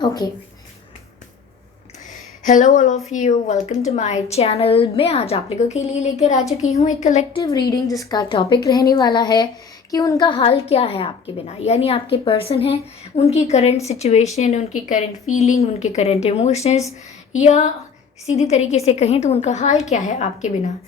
Okay, hello all of you, welcome to my channel. मैं आज आप लोगों के लिए लेकर आ चुकी हूँ एक कलेक्टिव रीडिंग जिसका टॉपिक रहने वाला है कि उनका हाल क्या है आपके बिना। यानी आपके पर्सन हैं, उनकी करंट सिचुएशन, उनकी करंट फीलिंग, उनके करंट इमोशंस, या सीधी तरीके से कहें तो उनका हाल क्या है आपके बिना।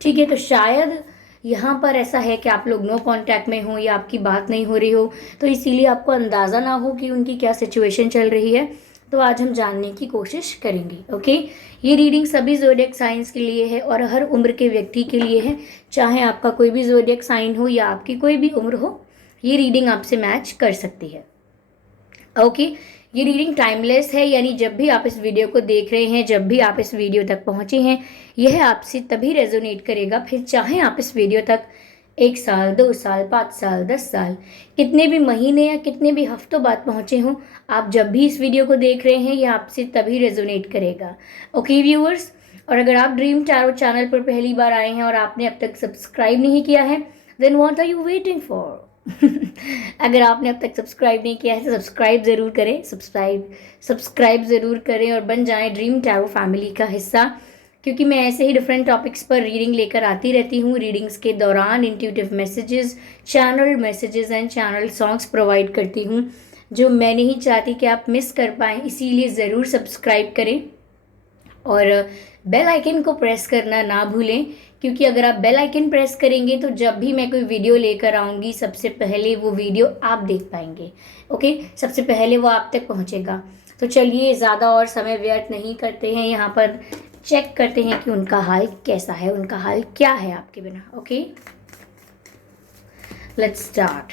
ठीक है, तो शायद यहाँ पर ऐसा है कि आप लोग नो कांटेक्ट में हो या आपकी बात नहीं हो रही हो, तो इसीलिए आपको अंदाज़ा ना हो कि उनकी क्या सिचुएशन चल रही है। तो आज हम जानने की कोशिश करेंगे। ओके, ये रीडिंग सभी ज़ोडिएक साइंस के लिए है और हर उम्र के व्यक्ति के लिए है, चाहे आपका कोई भी ज़ोडिएक साइन हो या आपकी कोई भी उम्र हो, ये रीडिंग आपसे मैच कर सकती है। ओके, ये रीडिंग टाइमलेस है, यानी जब भी आप इस वीडियो को देख रहे हैं, जब भी आप इस वीडियो तक पहुंचे हैं, यह आपसे तभी रेजोनेट करेगा, फिर चाहे आप इस वीडियो तक 1 साल, 2 साल, 5 साल, 10 साल, कितने भी महीने या कितने भी हफ्तों बाद पहुंचे हों, आप जब भी इस वीडियो को देख रहे हैं यह आपसे तभी रेजोनेट करेगा। ओके व्यूअर्स, और अगर आप ड्रीम टैरो चैनल पर पहली बार आए हैं और आपने अब तक सब्सक्राइब नहीं किया है, then what are you waiting for. अगर आपने अब तक सब्सक्राइब नहीं किया है तो सब्सक्राइब ज़रूर करें, सब्सक्राइब ज़रूर करें और बन जाएं ड्रीम टैरो फैमिली का हिस्सा, क्योंकि मैं ऐसे ही डिफरेंट टॉपिक्स पर रीडिंग लेकर आती रहती हूँ। रीडिंग्स के दौरान intuitive messages and channel songs provide करती हूँ जो मैं नहीं चाहती कि आप मिस कर पाएँ, इसीलिए ज़रूर सब्सक्राइब करें और बेल आइकन को प्रेस करना ना भूलें, क्योंकि अगर आप बेल आइकन प्रेस करेंगे तो जब भी मैं कोई वीडियो लेकर आऊँगी सबसे पहले वो वीडियो आप देख पाएंगे। ओके, सबसे पहले वो आप तक पहुँचेगा। तो चलिए ज़्यादा और समय व्यर्थ नहीं करते हैं, यहाँ पर चेक करते हैं कि उनका हाल कैसा है, उनका हाल क्या है आपके बिना। Okay, let's start.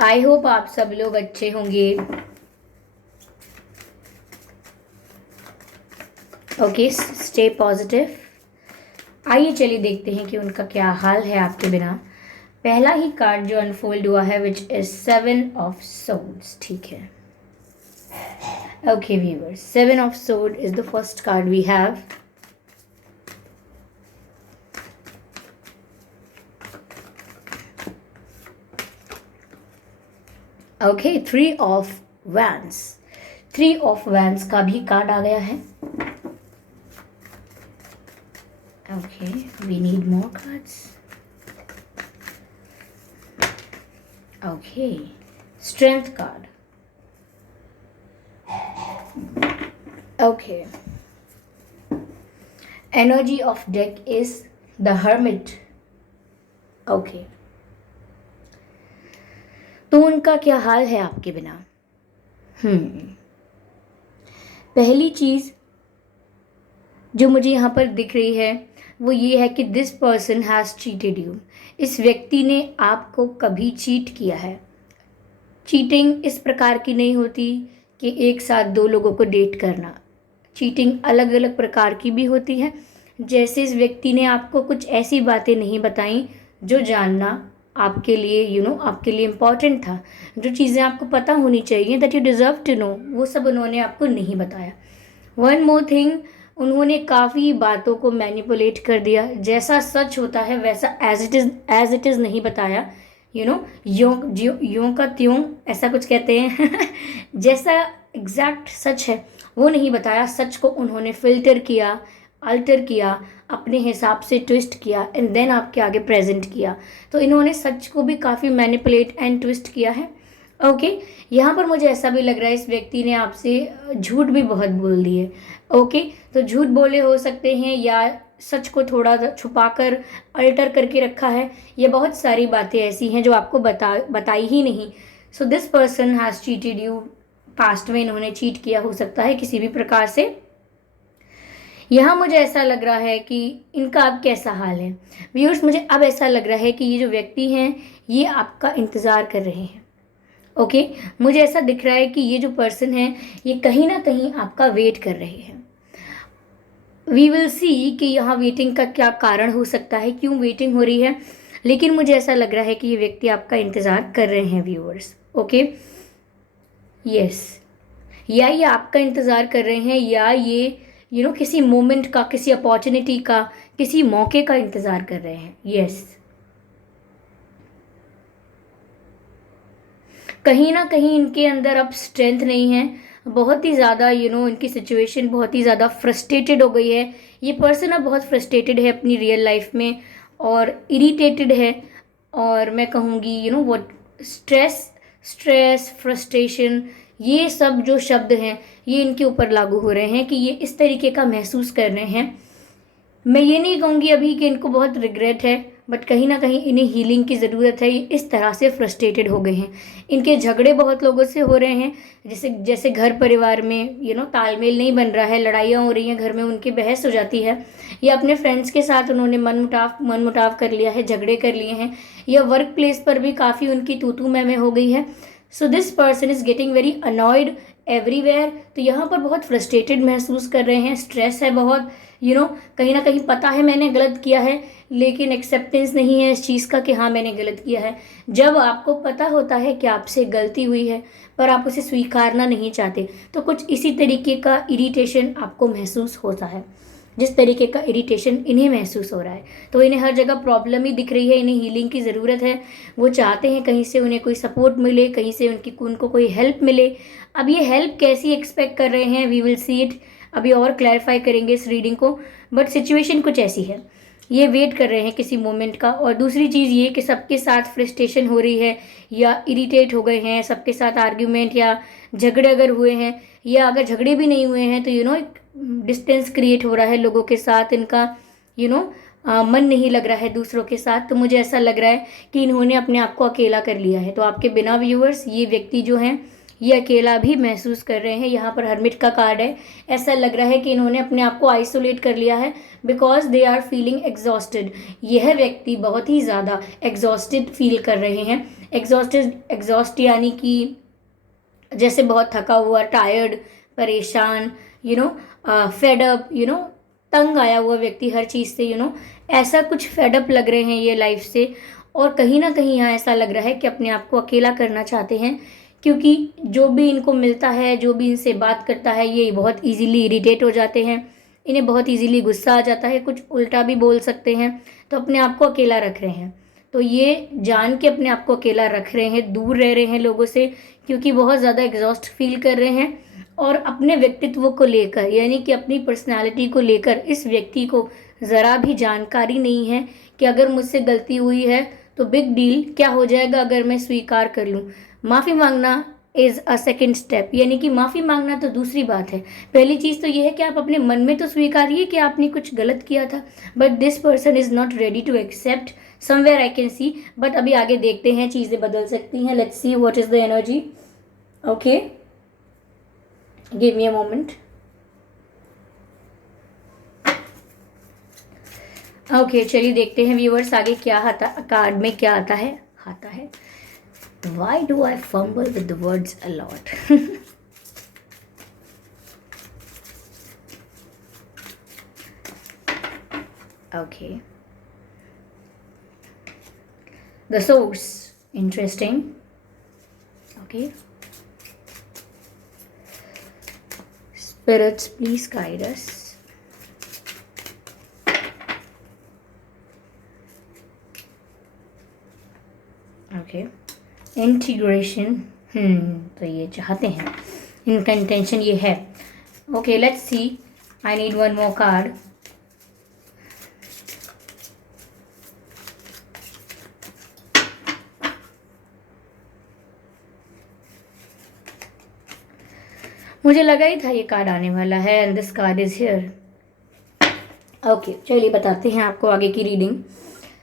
I hope आप सब लोग अच्छे होंगे। Okay, stay positive. आइए चलिए देखते हैं कि उनका क्या हाल है आपके बिना। पहला ही कार्ड जो अनफोल्ड हुआ है विच इज 7 ऑफ सोर्ड्स। ठीक है, okay viewers, 7 of sword is the first card we have. Okay, 3 of wands, 3 of wands का भी कार्ड आ गया है। Okay, we need more cards. Okay, strength card. Okay, energy of deck is the hermit. Okay, तो उनका क्या हाल है आपके बिना। पहली चीज जो मुझे यहाँ पर दिख रही है वो ये है कि this person has cheated you. इस व्यक्ति ने आपको कभी चीट किया है। चीटिंग इस प्रकार की नहीं होती कि एक साथ 2 लोगों को डेट करना। चीटिंग अलग अलग प्रकार की भी होती है। जैसे इस व्यक्ति ने आपको कुछ ऐसी बातें नहीं बताई जो जानना आपके लिए आपके लिए इम्पॉर्टेंट था, जो चीज़ें आपको पता होनी चाहिए, that you deserve to know, वो सब उन्होंने आपको नहीं बताया। वन मोर थिंग, उन्होंने काफ़ी बातों को मैनिपुलेट कर दिया। जैसा सच होता है वैसा एज इट इज़ नहीं बताया। यों का त्यों, ऐसा कुछ कहते हैं। जैसा एग्जैक्ट सच है वो नहीं बताया। सच को उन्होंने फिल्टर किया, अल्टर किया, अपने हिसाब से ट्विस्ट किया एंड देन आपके आगे प्रेजेंट किया। तो इन्होंने सच को भी काफ़ी मैनिपुलेट एंड ट्विस्ट किया है। ओके, यहाँ पर मुझे ऐसा भी लग रहा है इस व्यक्ति ने आपसे झूठ भी बहुत बोल दिए। ओके, तो झूठ बोले हो सकते हैं या सच को थोड़ा छुपाकर अल्टर करके रखा है। ये बहुत सारी बातें ऐसी हैं जो आपको बताई ही नहीं। So this person has cheated you. Past में इन्होंने चीट किया हो सकता है किसी भी प्रकार से। यहाँ मुझे ऐसा लग रहा है कि इनका अब कैसा हाल है व्यूअर्स। मुझे अब ऐसा लग रहा है कि ये जो व्यक्ति हैं ये आपका इंतज़ार कर रहे हैं। ओके, मुझे ऐसा दिख रहा है कि ये जो पर्सन है ये कहीं ना कहीं आपका वेट कर रहे हैं। वी विल सी कि यहाँ वेटिंग का क्या कारण हो सकता है, क्यों वेटिंग हो रही है, लेकिन मुझे ऐसा लग रहा है कि ये व्यक्ति आपका इंतज़ार कर रहे हैं व्यूअर्स। ओके, यस, या ये आपका इंतज़ार कर रहे हैं या ये किसी मोमेंट का, किसी अपॉर्चुनिटी का, किसी मौके का इंतज़ार कर रहे हैं। यस, कहीं ना कहीं इनके अंदर अब स्ट्रेंथ नहीं है, बहुत ही ज़्यादा इनकी सिचुएशन बहुत ही ज़्यादा फ्रस्ट्रेटेड हो गई है। ये पर्सन अब बहुत फ्रस्ट्रेटेड है अपनी रियल लाइफ में और इरिटेटेड है। और मैं कहूँगी व्हाट स्ट्रेस स्ट्रेस फ्रस्ट्रेशन, ये सब जो शब्द हैं ये इनके ऊपर लागू हो रहे हैं कि ये इस तरीके का महसूस कर रहे हैं। मैं ये नहीं कहूँगी अभी कि इनको बहुत रिग्रेट है, बट कहीं ना कहीं इन्हें हीलिंग की ज़रूरत है। ये इस तरह से फ्रस्ट्रेटेड हो गए हैं। इनके झगड़े बहुत लोगों से हो रहे हैं, जैसे जैसे घर परिवार में तालमेल नहीं बन रहा है, लड़ाइयाँ हो रही हैं घर में, उनकी बहस हो जाती है, या अपने फ्रेंड्स के साथ उन्होंने मनमुटाव कर लिया है, झगड़े कर लिए हैं, या वर्क प्लेस पर भी काफ़ी उनकी तू मैं हो गई है। So this person is getting very annoyed everywhere. तो यहाँ पर बहुत फ्रस्ट्रेटेड महसूस कर रहे हैं, स्ट्रेस है बहुत, कहीं ना कहीं पता है मैंने गलत किया है, लेकिन एक्सेप्टेंस नहीं है इस चीज़ का कि हाँ मैंने गलत किया है। जब आपको पता होता है कि आपसे गलती हुई है पर आप उसे स्वीकारना नहीं चाहते, तो कुछ इसी तरीके का इरिटेशन आपको महसूस होता है, जिस तरीके का इरिटेशन इन्हें महसूस हो रहा है। तो इन्हें हर जगह प्रॉब्लम ही दिख रही है, इन्हें हीलिंग की ज़रूरत है। वो चाहते हैं कहीं से उन्हें कोई सपोर्ट मिले, कहीं से उनको कोई हेल्प मिले। अब ये हेल्प कैसी एक्सपेक्ट कर रहे हैं, वी विल सी इट, अभी और क्लैरिफाई करेंगे इस रीडिंग को। बट सिचुएशन कुछ ऐसी है, ये वेट कर रहे हैं किसी मोमेंट का। और दूसरी चीज़ ये कि सबके साथ फ्रस्ट्रेशन हो रही है या इरिटेट हो गए हैं, सबके साथ आर्ग्यूमेंट या झगड़े अगर हुए हैं, या अगर झगड़े भी नहीं हुए हैं तो एक डिस्टेंस क्रिएट हो रहा है लोगों के साथ, इनका मन नहीं लग रहा है दूसरों के साथ। तो मुझे ऐसा लग रहा है कि इन्होंने अपने आप को अकेला कर लिया है। तो आपके बिना व्यूअर्स, ये व्यक्ति जो हैं ये अकेला भी महसूस कर रहे हैं। यहाँ पर हर्मिट का कार्ड है, ऐसा लग रहा है कि इन्होंने अपने आप को आइसोलेट कर लिया है because they are feeling exhausted. यह व्यक्ति बहुत ही ज़्यादा एग्जॉस्टेड फील कर रहे हैं। एग्जॉस्ट यानी कि जैसे बहुत थका हुआ, टायर्ड, परेशान, फेड अप, तंग आया हुआ व्यक्ति हर चीज़ से, ऐसा कुछ फेड अप लग रहे हैं ये लाइफ से। और कहीं ना कहीं यहाँ ऐसा लग रहा है कि अपने आप को अकेला करना चाहते हैं, क्योंकि जो भी इनको मिलता है, जो भी इनसे बात करता है, ये बहुत इजीली इरिटेट हो जाते हैं, इन्हें बहुत इजीली गुस्सा आ जाता है, कुछ उल्टा भी बोल सकते हैं। तो अपने आप को अकेला रख रहे हैं। तो ये जान के अपने आप को अकेला रख रहे हैं, दूर रह रहे हैं लोगों से, क्योंकि बहुत ज़्यादा एग्जॉस्ट फील कर रहे हैं। और अपने व्यक्तित्व को लेकर, यानी कि अपनी पर्सनालिटी को लेकर इस व्यक्ति को ज़रा भी जानकारी नहीं है कि अगर मुझसे गलती हुई है तो बिग डील क्या हो जाएगा अगर मैं स्वीकार कर लूँ। माफ़ी मांगना इज़ अ सेकेंड स्टेप, यानी कि माफ़ी मांगना तो दूसरी बात है। पहली चीज़ तो ये है कि आप अपने मन में तो स्वीकारिए कि आपने कुछ गलत किया था, but this person is not ready to accept, somewhere I can see. But अभी आगे देखते हैं, चीज़ें बदल सकती हैं। Let's see what is the energy. Okay, give me a moment. Okay, चलिए देखते हैं व्यूअर्स आगे क्या आता, कार्ड में क्या आता है। Why do I fumble with the words a lot? Okay. The source. Interesting. Okay. Spirits, please guide us. Okay. Integration, तो ये चाहते हैं, इनका इंटेंशन ये है। Okay, let's see, I need one more card. मुझे लगा ही था ये कार्ड आने वाला है, and this card is here. Okay, चलिए बताते हैं आपको आगे की रीडिंग।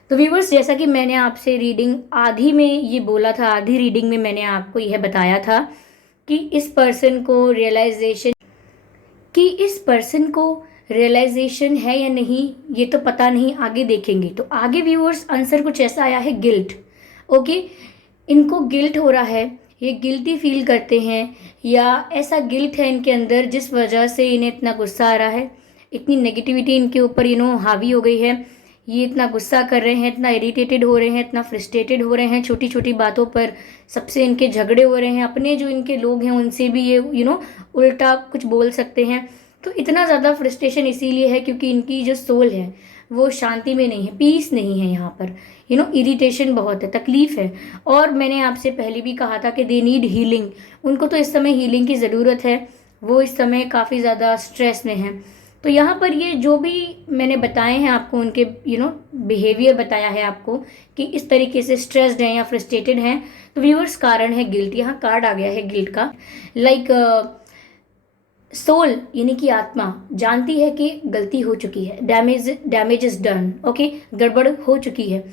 तो व्यूवर्स, जैसा कि मैंने आपसे रीडिंग आधी में ये बोला था, आधी रीडिंग में मैंने आपको यह बताया था कि इस पर्सन को रियलाइजेशन है या नहीं, ये तो पता नहीं, आगे देखेंगे। तो आगे व्यूवर्स आंसर कुछ ऐसा आया है, गिल्ट। ओके, इनको गिल्ट हो रहा है, ये गिल्टी फील करते हैं, या ऐसा गिल्ट है इनके अंदर जिस वजह से इन्हें इतना गुस्सा आ रहा है, इतनी नेगेटिविटी इनके ऊपर हावी हो गई है। ये इतना गुस्सा कर रहे हैं, इतना इरिटेटेड हो रहे हैं, इतना फ्रस्ट्रेटेड हो रहे हैं, छोटी छोटी बातों पर सबसे इनके झगड़े हो रहे हैं, अपने जो इनके लोग हैं उनसे भी ये उल्टा कुछ बोल सकते हैं। तो इतना ज़्यादा फ्रस्ट्रेशन इसीलिए है क्योंकि इनकी जो सोल है वो शांति में नहीं है, पीस नहीं है यहाँ पर, इरिटेशन बहुत है, तकलीफ़ है। और मैंने आपसे पहले भी कहा था कि दे नीड हीलिंग, उनको तो इस समय हीलिंग की ज़रूरत है, वो इस समय काफ़ी ज़्यादा स्ट्रेस में हैं। तो यहाँ पर ये जो भी मैंने बताए हैं आपको, उनके बिहेवियर बताया है आपको कि इस तरीके से स्ट्रेस्ड हैं या फ्रस्ट्रेटेड हैं, तो व्यूअर्स कारण है गिल्ट। यहाँ कार्ड आ गया है गिल्ट का। लाइक सोल यानी कि आत्मा जानती है कि गलती हो चुकी है, डैमेज इज डन, ओके, गड़बड़ हो चुकी है।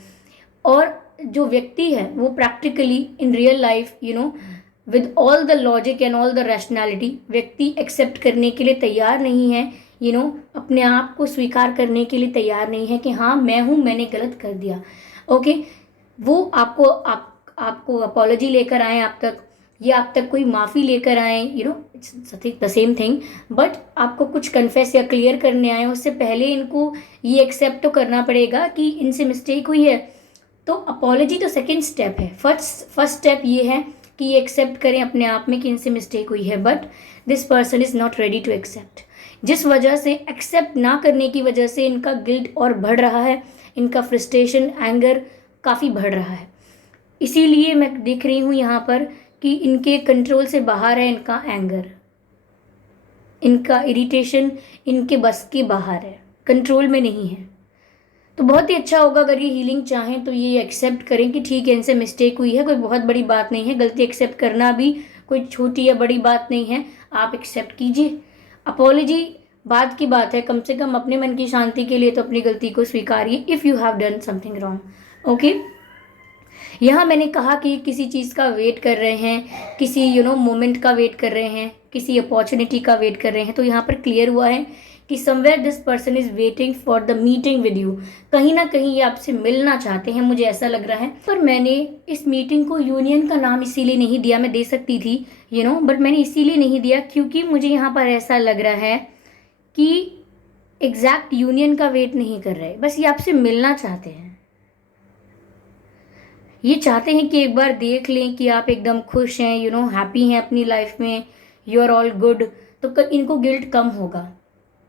और जो व्यक्ति है वो practically in real life with all the logic and all the rationality, व्यक्ति एक्सेप्ट करने के लिए तैयार नहीं है, अपने आप को स्वीकार करने के लिए तैयार नहीं है कि हाँ मैं हूँ, मैंने गलत कर दिया, ओके। वो आपको अपॉलॉजी लेकर आए आप तक, या आप तक कोई माफ़ी लेकर आए, it's the same thing, but आपको कुछ कन्फेस या क्लियर करने आए, उससे पहले इनको ये एक्सेप्ट तो करना पड़ेगा कि इनसे मिस्टेक हुई है। तो अपॉलॉजी तो सेकेंड स्टेप है, फर्स्ट स्टेप ये है कि ये एक्सेप्ट करें अपने आप में कि इनसे मिस्टेक हुई है, but this person is not ready to accept. जिस वजह से एक्सेप्ट ना करने की वजह से इनका गिल्ट और बढ़ रहा है, इनका फ्रस्ट्रेशन, एंगर काफ़ी बढ़ रहा है। इसीलिए मैं देख रही हूँ यहाँ पर कि इनके कंट्रोल से बाहर है इनका एंगर, इनका इरिटेशन इनके बस के बाहर है, कंट्रोल में नहीं है। तो बहुत ही अच्छा होगा अगर ये हीलिंग चाहें तो ये एक्सेप्ट करें कि ठीक है इनसे मिस्टेक हुई है, कोई बहुत बड़ी बात नहीं है, गलती एक्सेप्ट करना भी कोई छोटी या बड़ी बात नहीं है, आप एक्सेप्ट कीजिए। अपॉलॉजी बात की बात है, कम से कम अपने मन की शांति के लिए तो अपनी गलती को स्वीकारिए if you have done something wrong, okay. यहाँ मैंने कहा कि किसी चीज़ का वेट कर रहे हैं, किसी मोमेंट का वेट कर रहे हैं, किसी अपॉर्चुनिटी का वेट कर रहे हैं, तो यहाँ पर क्लियर हुआ है कि somewhere this person is waiting for the meeting with you, कहीं ना कहीं ये आपसे मिलना चाहते हैं, मुझे ऐसा लग रहा है। पर मैंने इस मीटिंग को यूनियन का नाम इसीलिए नहीं दिया, मैं दे सकती थी बट मैंने इसीलिए नहीं दिया क्योंकि मुझे यहाँ पर ऐसा लग रहा है कि एग्जैक्ट यूनियन का वेट नहीं कर रहे, बस ये आपसे मिलना चाहते हैं। ये चाहते हैं कि एक बार देख लें कि आप एकदम खुश हैं, हैप्पी हैं अपनी लाइफ में, यू आर ऑल गुड, तो इनको गिल्ट कम होगा।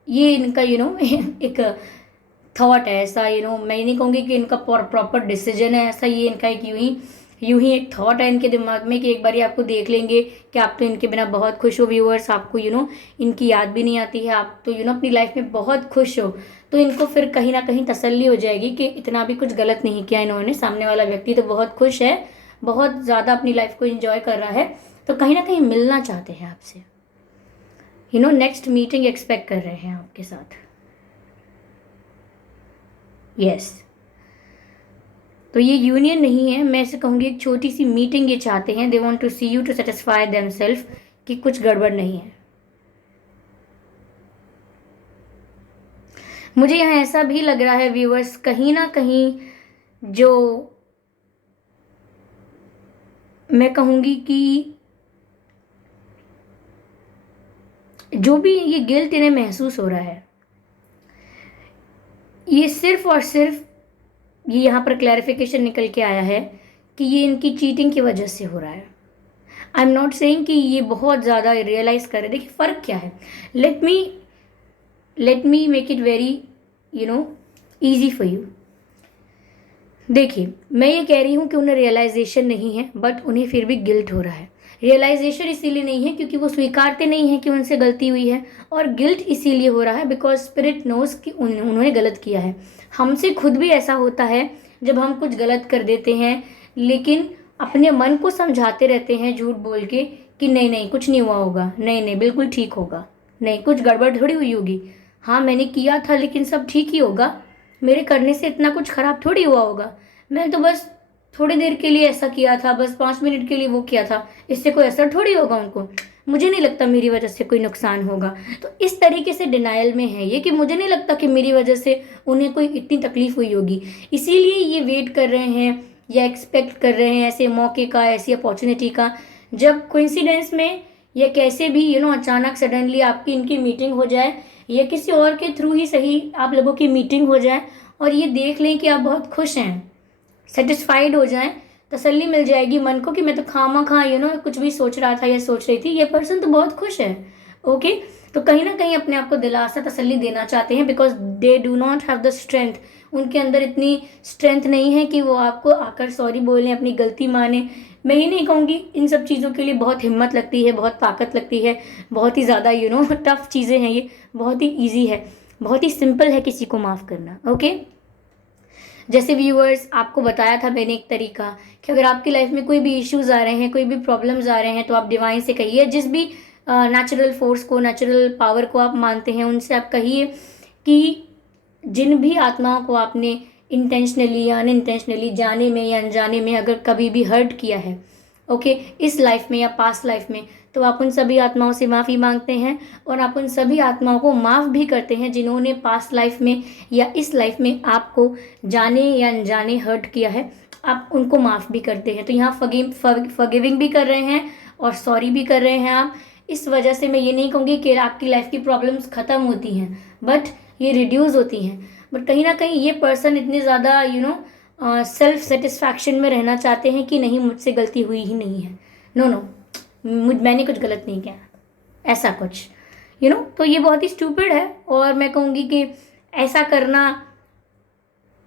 ये इनका एक थॉट है ऐसा, मैं नहीं कहूँगी कि इनका प्रॉपर डिसीजन है ऐसा, ये इनका एक यूं ही एक थॉट है इनके दिमाग में कि एक बार आपको देख लेंगे कि आप तो इनके बिना बहुत खुश हो, व्यूअर्स आपको इनकी याद भी नहीं आती है, आप तो अपनी लाइफ में बहुत खुश हो, तो इनको फिर कहीं ना कहीं तसल्ली हो जाएगी कि इतना भी कुछ गलत नहीं किया इन्होंने, सामने वाला व्यक्ति तो बहुत खुश है, बहुत ज़्यादा अपनी लाइफ को एंजॉय कर रहा है, तो कहीं ना कहीं मिलना चाहते हैं आपसे, नेक्स्ट मीटिंग एक्सपेक्ट कर रहे हैं आपके साथ। यस तो ये यूनियन नहीं है, मैं ऐसे कहूँगी एक छोटी सी मीटिंग ये चाहते हैं, they want to see you to satisfy themselves कि कुछ गड़बड़ नहीं है। मुझे यहाँ ऐसा भी लग रहा है व्यूअर्स, कहीं ना कहीं जो मैं कहूँगी कि जो भी ये गिल्ट इन्हें महसूस हो रहा है, ये सिर्फ और सिर्फ ये यहाँ पर क्लैरिफिकेशन निकल के आया है कि ये इनकी चीटिंग की वजह से हो रहा है। आई एम नॉट सेइंग कि ये बहुत ज़्यादा रियलाइज़ करे। देखिए फ़र्क क्या है, let me make it very easy for you. देखिए मैं ये कह रही हूँ कि उन्हें रियलाइजेशन नहीं है, बट उन्हें फिर भी गिल्ट हो रहा है। रियलाइजेशन इसीलिए नहीं है क्योंकि वो स्वीकारते नहीं हैं कि उनसे गलती हुई है, और गिल्ट इसीलिए हो रहा है बिकॉज स्पिरिट नोज कि उन्होंने गलत किया है। हमसे खुद भी ऐसा होता है जब हम कुछ गलत कर देते हैं, लेकिन अपने मन को समझाते रहते हैं झूठ बोल के कि नहीं नहीं कुछ नहीं हुआ होगा, नहीं नहीं बिल्कुल ठीक होगा, नहीं कुछ गड़बड़ थोड़ी हुई होगी, हाँ मैंने किया था लेकिन सब ठीक ही होगा, मेरे करने से इतना कुछ ख़राब थोड़ी हुआ होगा, मैं तो बस थोड़ी देर के लिए ऐसा किया था, बस 5 मिनट के लिए वो किया था, इससे कोई असर थोड़ी होगा उनको, मुझे नहीं लगता मेरी वजह से कोई नुकसान होगा। तो इस तरीके से डिनायल में है ये कि मुझे नहीं लगता कि मेरी वजह से उन्हें कोई इतनी तकलीफ हुई होगी, इसीलिए ये वेट कर रहे हैं या एक्सपेक्ट कर रहे हैं ऐसे मौके का, ऐसी अपॉर्चुनिटी का, जब कोइंसिडेंस में या कैसे भी अचानक सडनली आपकी इनकी मीटिंग हो जाए, या किसी और के थ्रू ही सही आप लोगों की मीटिंग हो जाए और ये देख लें कि आप बहुत खुश हैं, सेटिस्फाइड हो जाएं, तसल्ली मिल जाएगी मन को कि मैं तो खामा खा कुछ भी सोच रहा था या सोच रही थी, ये पर्सन तो बहुत खुश है, ओके, तो कहीं ना कहीं अपने आप को दिलासा तसल्ली देना चाहते हैं, because they do not have the strength, उनके अंदर इतनी स्ट्रेंथ नहीं है कि वो आपको आकर सॉरी बोलें, अपनी गलती माने। मैं ये नहीं कहूँगी, इन सब चीज़ों के लिए बहुत हिम्मत लगती है, बहुत ताकत लगती है, बहुत ही ज़्यादा टफ चीज़ें हैं ये, बहुत ही ईजी है, बहुत ही सिंपल है किसी को माफ़ करना। ओके, जैसे व्यूअर्स आपको बताया था मैंने एक तरीका कि अगर आपकी लाइफ में कोई भी इश्यूज आ रहे हैं, कोई भी प्रॉब्लम्स आ रहे हैं, तो आप डिवाइन से कहिए, जिस भी नेचुरल फोर्स को, नेचुरल पावर को आप मानते हैं, उनसे आप कहिए कि जिन भी आत्माओं को आपने इंटेंशनली या अनइंटेंशनली, जाने में या अनजाने में अगर कभी भी हर्ट किया है, ओके, इस लाइफ में या पास्ट लाइफ में, तो आप उन सभी आत्माओं से माफ़ी मांगते हैं और आप उन सभी आत्माओं को माफ़ भी करते हैं जिन्होंने पास्ट लाइफ में या इस लाइफ में आपको जाने या अनजाने हर्ट किया है, आप उनको माफ़ भी करते हैं। तो यहाँ फॉरगिविंग भी कर रहे हैं और सॉरी भी कर रहे हैं आप। इस वजह से मैं ये नहीं कहूँगी कि आपकी लाइफ की प्रॉब्लम्स ख़त्म होती हैं, बट ये रिड्यूस होती हैं। बट कहीं ना कहीं ये पर्सन इतने ज़्यादा सेल्फ सेटिस्फैक्शन में रहना चाहते हैं कि नहीं, मुझसे गलती हुई ही नहीं है, नो, मैंने कुछ गलत नहीं किया, ऐसा कुछ तो ये बहुत ही स्टूपिड है। और मैं कहूँगी कि ऐसा करना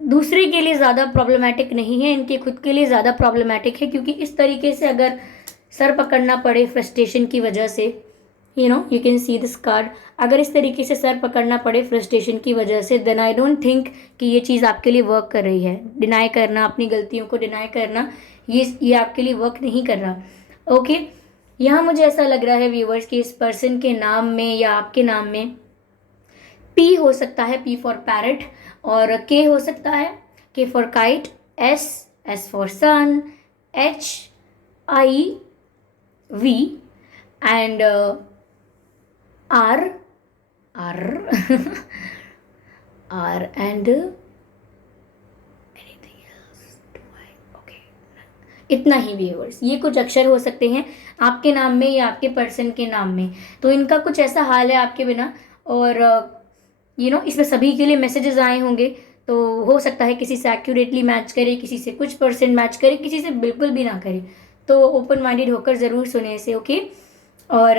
दूसरे के लिए ज़्यादा प्रॉब्लमेटिक नहीं है, इनके खुद के लिए ज़्यादा प्रॉब्लमेटिक है, क्योंकि इस तरीके से अगर सर पकड़ना पड़े फ्रस्ट्रेशन की वजह से, you can see this card, अगर इस तरीके से सर पकड़ना पड़े फ्रस्ट्रेशन की वजह से, देन आई डोंट थिंक कि ये चीज़ आपके लिए वर्क कर रही है। डिनाई करना, अपनी गलतियों को डिनाई करना, ये आपके लिए वर्क नहीं कर रहा। ओके, यहाँ मुझे ऐसा लग रहा है व्यूवर्स कि इस पर्सन के नाम में या आपके नाम में पी हो सकता है, पी फॉर पैरट, और के हो सकता है, K for kite, S for sun, HIV and R and anything else? Okay, इतना ही व्यूअर्स, ये कुछ अक्षर हो सकते हैं आपके नाम में या आपके पर्सन के नाम में। तो इनका कुछ ऐसा हाल है आपके बिना, और इसमें सभी के लिए मैसेजेस आए होंगे, तो हो सकता है किसी से एक्यूरेटली मैच करे, किसी से कुछ % मैच करे, किसी से बिल्कुल भी ना करे। तो ओपन माइंडेड होकर ज़रूर सुने इसे। ओके, और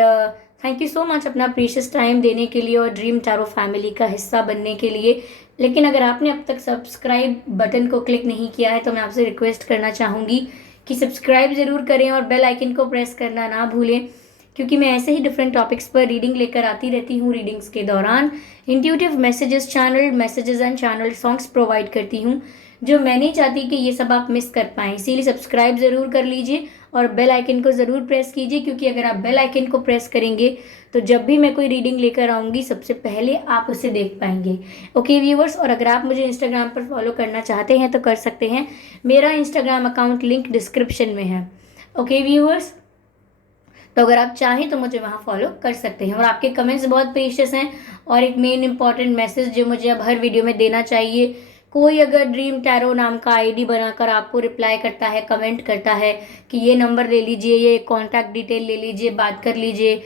थैंक यू सो मच अपना प्रीशियस टाइम देने के लिए और ड्रीम टैरो फैमिली का हिस्सा बनने के लिए। लेकिन अगर आपने अब तक सब्सक्राइब बटन को क्लिक नहीं किया है, तो मैं आपसे रिक्वेस्ट करना चाहूँगी कि सब्सक्राइब ज़रूर करें और बेल आइकन को प्रेस करना ना भूलें, क्योंकि मैं ऐसे ही डिफरेंट टॉपिक्स पर रीडिंग लेकर आती रहती हूँ। रीडिंग्स के दौरान intuitive messages and channel songs provide करती हूँ, जो मैं नहीं चाहती कि ये सब आप मिस कर पाएँ। इसीलिए सब्सक्राइब ज़रूर कर लीजिए और बेल आइकन को ज़रूर प्रेस कीजिए, क्योंकि अगर आप बेल आइकन को प्रेस करेंगे तो जब भी मैं कोई रीडिंग लेकर आऊँगी, सबसे पहले आप उसे देख पाएंगे। ओके व्यूवर्स, और अगर आप मुझे इंस्टाग्राम पर फॉलो करना चाहते हैं तो कर सकते हैं। मेरा इंस्टाग्राम अकाउंट लिंक डिस्क्रिप्शन में है। ओके व्यूवर्स, तो अगर आप चाहें तो मुझे वहाँ फॉलो कर सकते हैं। और आपके कमेंट्स बहुत प्रीशियस हैं, और एक मेन इंपॉर्टेंट मैसेज जो मुझे अब हर वीडियो में देना चाहिए, कोई अगर ड्रीम टैरो नाम का आईडी बनाकर आपको रिप्लाई करता है, कमेंट करता है कि ये नंबर ले लीजिए, ये कॉन्टैक्ट डिटेल ले लीजिए, बात कर लीजिए,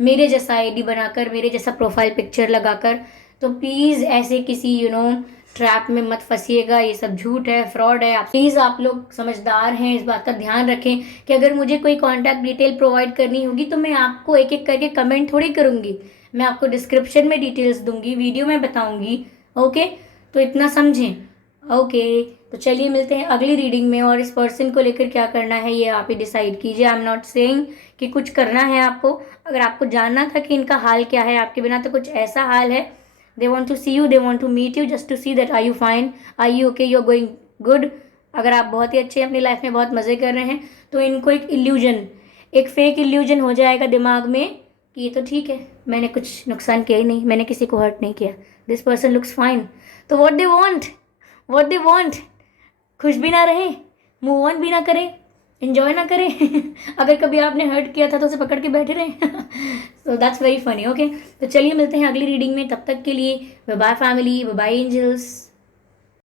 मेरे जैसा आईडी बनाकर, मेरे जैसा प्रोफाइल पिक्चर लगाकर, तो प्लीज़ ऐसे किसी ट्रैप में मत फंसिएगा। ये सब झूठ है, फ्रॉड है। प्लीज़ आप लोग समझदार हैं, इस बात का ध्यान रखें कि अगर मुझे कोई कॉन्टैक्ट डिटेल प्रोवाइड करनी होगी तो मैं आपको एक एक करके कमेंट थोड़ी करूँगी, मैं आपको डिस्क्रिप्शन में डिटेल्स दूंगी, वीडियो में बताऊंगी। ओके, तो इतना समझें। ओके, तो चलिए मिलते हैं अगली रीडिंग में, और इस पर्सन को लेकर क्या करना है ये आप ही डिसाइड कीजिए। आई एम नॉट सेइंग कि कुछ करना है आपको। अगर आपको जानना था कि इनका हाल क्या है आपके बिना, तो कुछ ऐसा हाल है, they want to see you, they want to meet you just to see that are you fine, are you okay, you're going good। अगर आप बहुत ही अच्छे अपनी लाइफ में बहुत मज़े कर रहे हैं, तो इनको एक इल्यूजन, एक फेक इल्यूजन हो जाएगा दिमाग में कि ये तो ठीक है, मैंने कुछ नुकसान किया ही नहीं, मैंने किसी को हर्ट नहीं किया, दिस पर्सन लुक्स फाइन। तो व्हाट दे वांट, खुश भी ना रहें, मूव ऑन भी ना करें, एंजॉय ना करें। अगर कभी आपने हर्ट किया था तो उसे पकड़ के बैठे रहें। So that's very funny. Okay, तो चलिए मिलते हैं अगली रीडिंग में, तब तक के लिए bye bye family, bye bye angels.